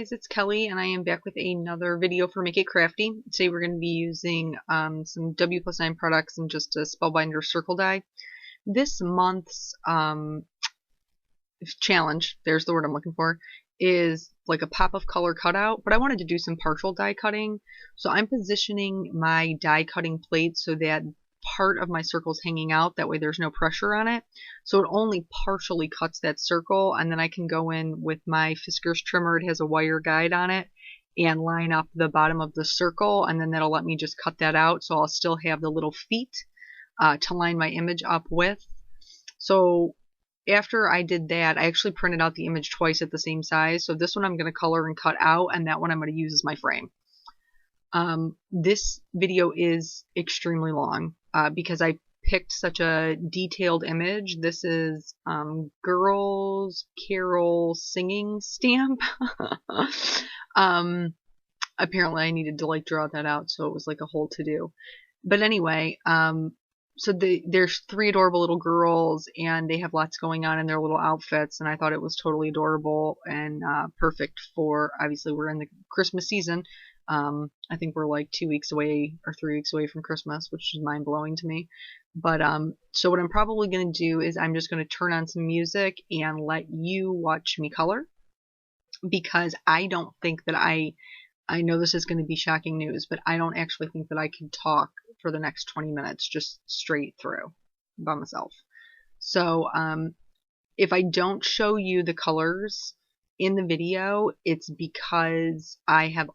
guys, it's Kelly and I am back with another video for Make It Crafty. Today we're going to be using some W+9 products and just a Spellbinder circle die. This month's challenge, there's the word I'm looking for, is like a pop of color cutout, but I wanted to do some partial die cutting. So I'm positioning my die cutting plate so that part of my circle is hanging out, that way there's no pressure on it, so it only partially cuts that circle, and then I can go in with my Fiskars trimmer. It has a wire guide on it, and line up the bottom of the circle, and then that'll let me just cut that out, so I'll still have the little feet to line my image up with. So after I did that, I actually printed out the image twice at the same size, so this one I'm going to color and cut out, and that one I'm going to use as my frame. This video is extremely long because I picked such a detailed image. This is Girls Carol singing stamp. Apparently I needed to like draw that out, so it was like a whole to-do. But anyway, so there's three adorable little girls, and they have lots going on in their little outfits, and I thought it was totally adorable and perfect for, obviously we're in the Christmas season. I think we're like 2 weeks away or 3 weeks away from Christmas, which is mind-blowing to me. But so what I'm probably going to do is I'm just going to turn on some music and let you watch me color, because I don't think that I know this is going to be shocking news, but I don't actually think that I can talk for the next 20 minutes just straight through by myself. So if I don't show you the colors in the video, it's because I'm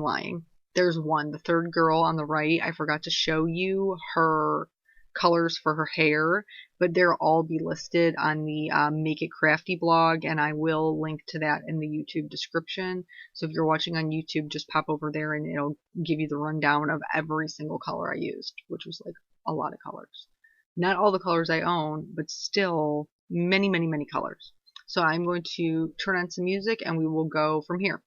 lying. There's one, the third girl on the right, I forgot to show you her colors for her hair, but they'll all be listed on the Make It Crafty blog, and I will link to that in the YouTube description. So if you're watching on YouTube, just pop over there and it'll give you the rundown of every single color I used, which was like a lot of colors. Not all the colors I own, but still many, many, many colors. So I'm going to turn on some music and we will go from here.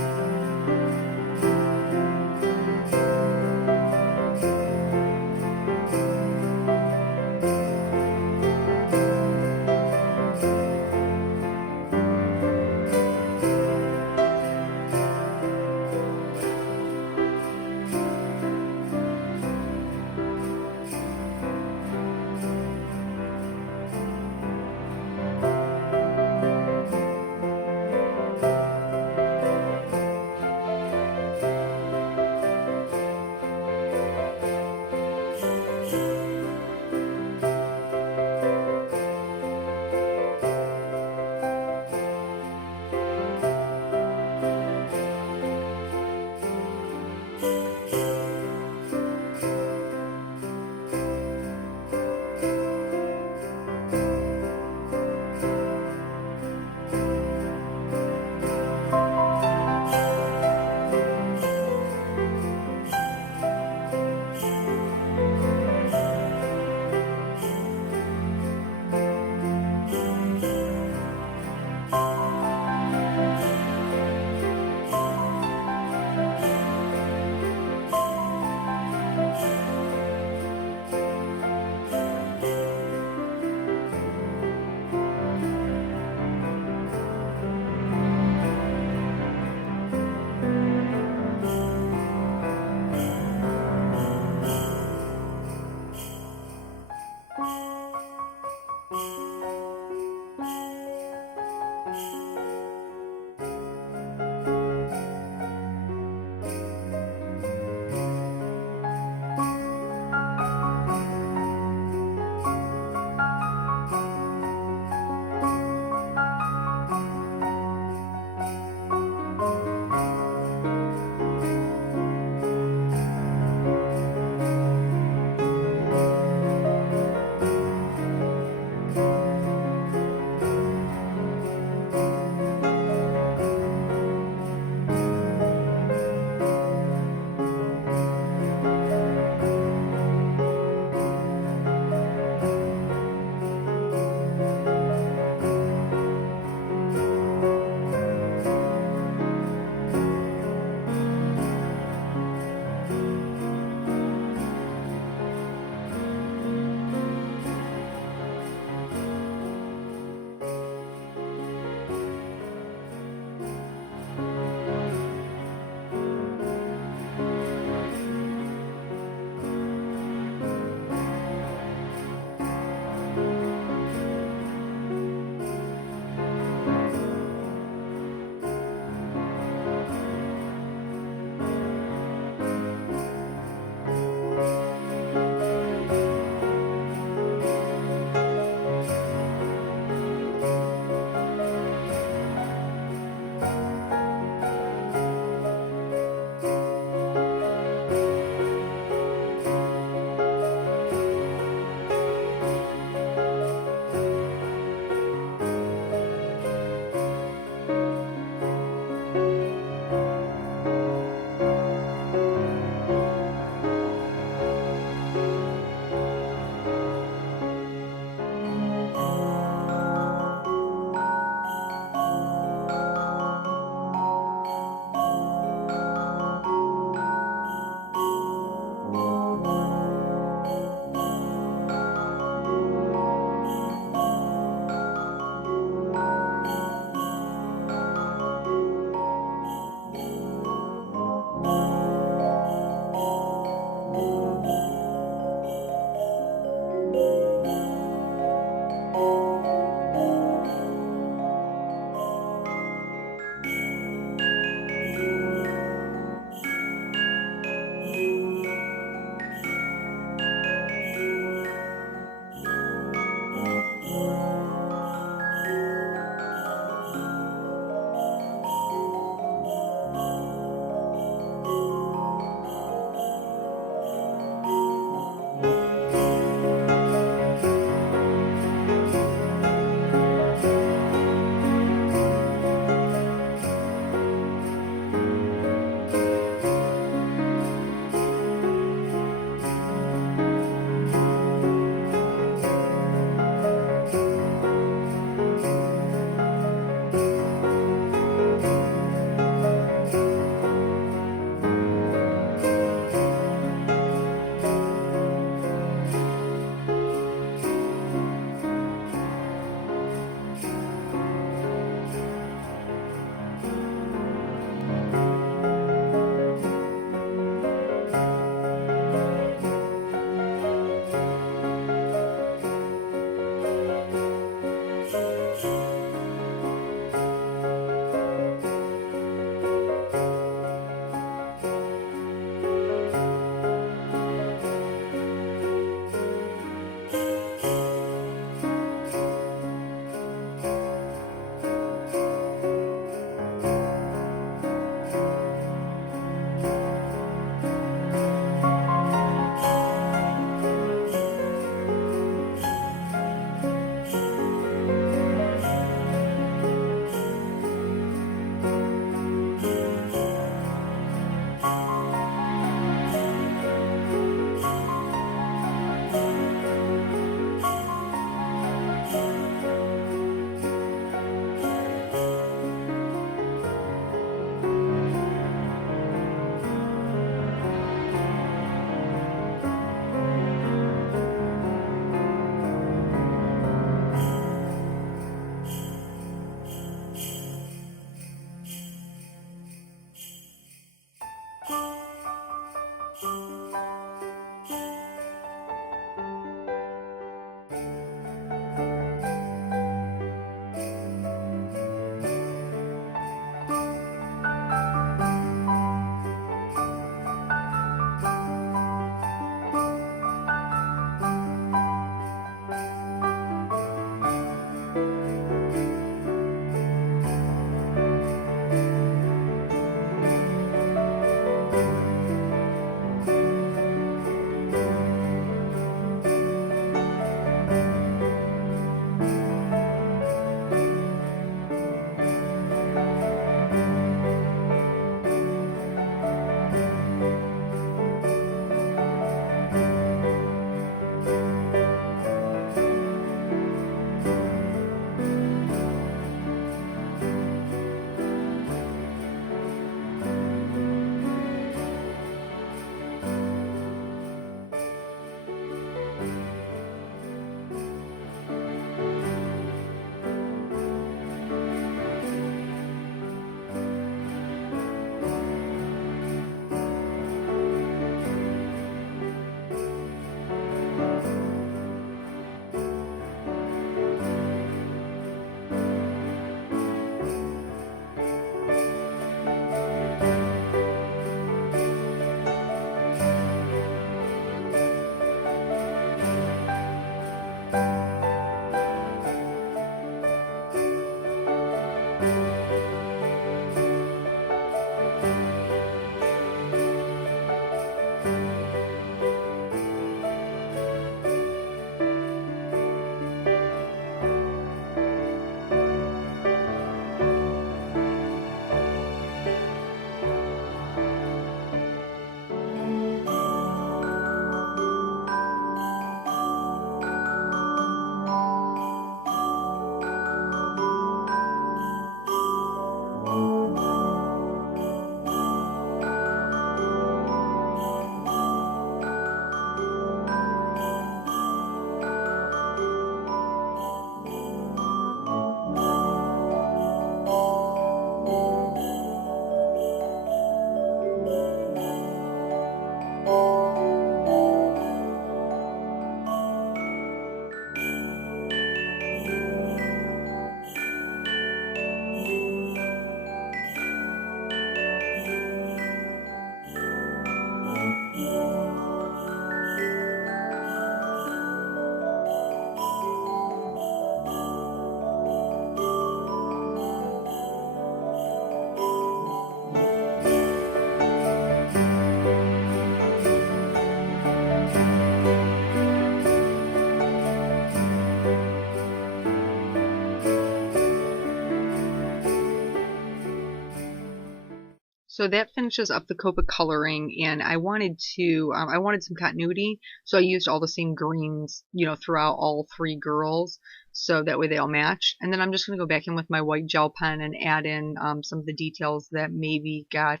So that finishes up the Copic coloring, and I wanted some continuity, so I used all the same greens, throughout all three girls, so that way they all match. And then I'm just gonna go back in with my white gel pen and add in some of the details that maybe got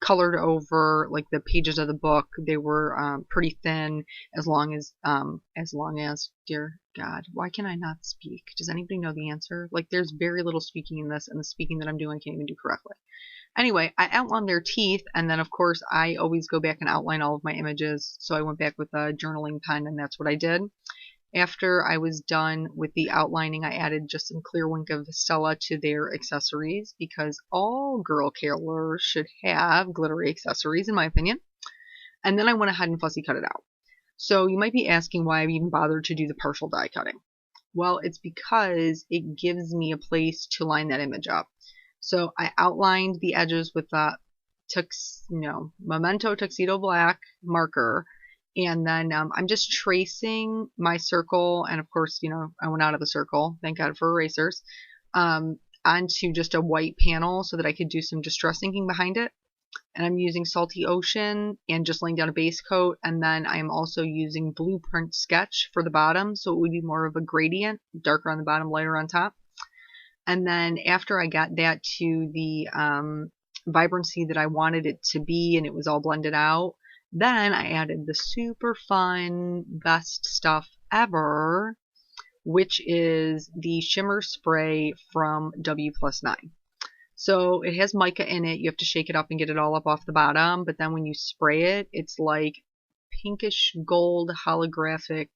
colored over, like the pages of the book. They were pretty thin, as long as, dear God, why can I not speak? Does anybody know the answer? Like, there's very little speaking in this, and the speaking that I'm doing I can't even do correctly. Anyway, I outlined their teeth, and then of course I always go back and outline all of my images. So I went back with a journaling pen, and that's what I did. After I was done with the outlining, I added just some clear wink of Stella to their accessories, because all girl colors should have glittery accessories, in my opinion. And then I went ahead and fussy cut it out. So you might be asking why I've even bothered to do the partial die cutting. Well, it's because it gives me a place to line that image up. So I outlined the edges with a Memento Tuxedo Black marker, and then I'm just tracing my circle, and of course, I went out of the circle, thank God for erasers, onto just a white panel so that I could do some distress inking behind it. And I'm using Salty Ocean and just laying down a base coat, and then I'm also using Blueprint Sketch for the bottom, so it would be more of a gradient, darker on the bottom, lighter on top. And then after I got that to the vibrancy that I wanted it to be, and it was all blended out, then I added the super fun, best stuff ever, which is the shimmer spray from W+9. So it has mica in it. You have to shake it up and get it all up off the bottom, but then when you spray it, it's like pinkish gold holographic,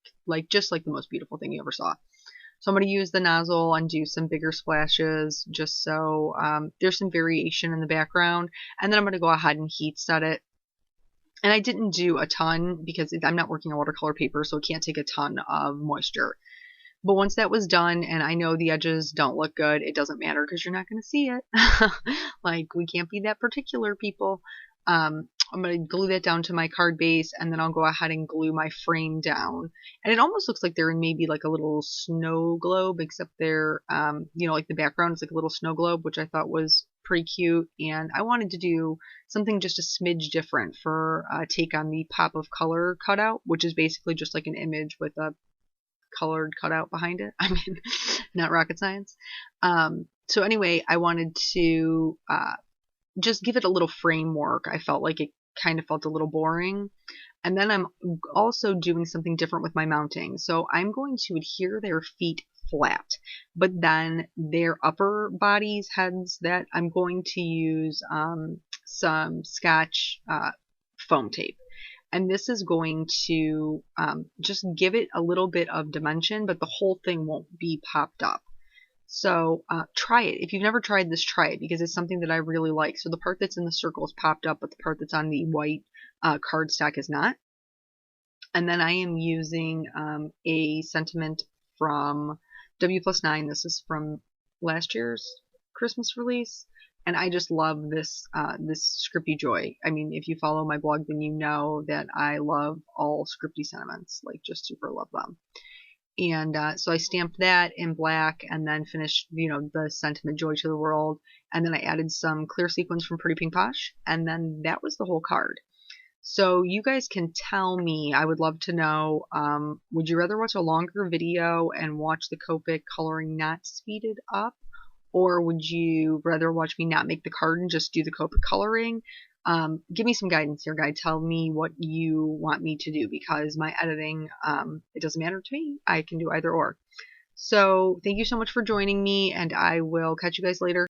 just like the most beautiful thing you ever saw. So I'm going to use the nozzle and do some bigger splashes, just so there's some variation in the background. And then I'm going to go ahead and heat set it. And I didn't do a ton because I'm not working on watercolor paper, so it can't take a ton of moisture. But once that was done, and I know the edges don't look good, it doesn't matter because you're not going to see it. Like, we can't be that particular, people. I'm going to glue that down to my card base, and then I'll go ahead and glue my frame down. And it almost looks like they're in maybe like a little snow globe, except they're, like the background is like a little snow globe, which I thought was pretty cute. And I wanted to do something just a smidge different for a take on the Pop of Color cutout, which is basically just like an image with a colored cutout behind it. I mean, not rocket science. So anyway, I wanted to just give it a little framework. I felt like it kind of felt a little boring. And then I'm also doing something different with my mounting. So I'm going to adhere their feet flat, but then their upper bodies, heads, that I'm going to use some Scotch foam tape. And this is going to just give it a little bit of dimension, but the whole thing won't be popped up. So try it. If you've never tried this, try it, because it's something that I really like. So the part that's in the circle is popped up, but the part that's on the white cardstock is not. And then I am using a sentiment from W+9. This is from last year's Christmas release. And I just love this this scripty joy. I mean, if you follow my blog, then you know that I love all scripty sentiments. Like, just super love them. And so I stamped that in black, and then finished, the sentiment Joy to the World. And then I added some clear sequins from Pretty Pink Posh. And then that was the whole card. So you guys can tell me, I would love to know, would you rather watch a longer video and watch the Copic coloring not speeded up? Or would you rather watch me not make the card and just do the Copic coloring? Give me some guidance here, guy. Tell me what you want me to do, because my editing, it doesn't matter to me. I can do either or. So thank you so much for joining me, and I will catch you guys later.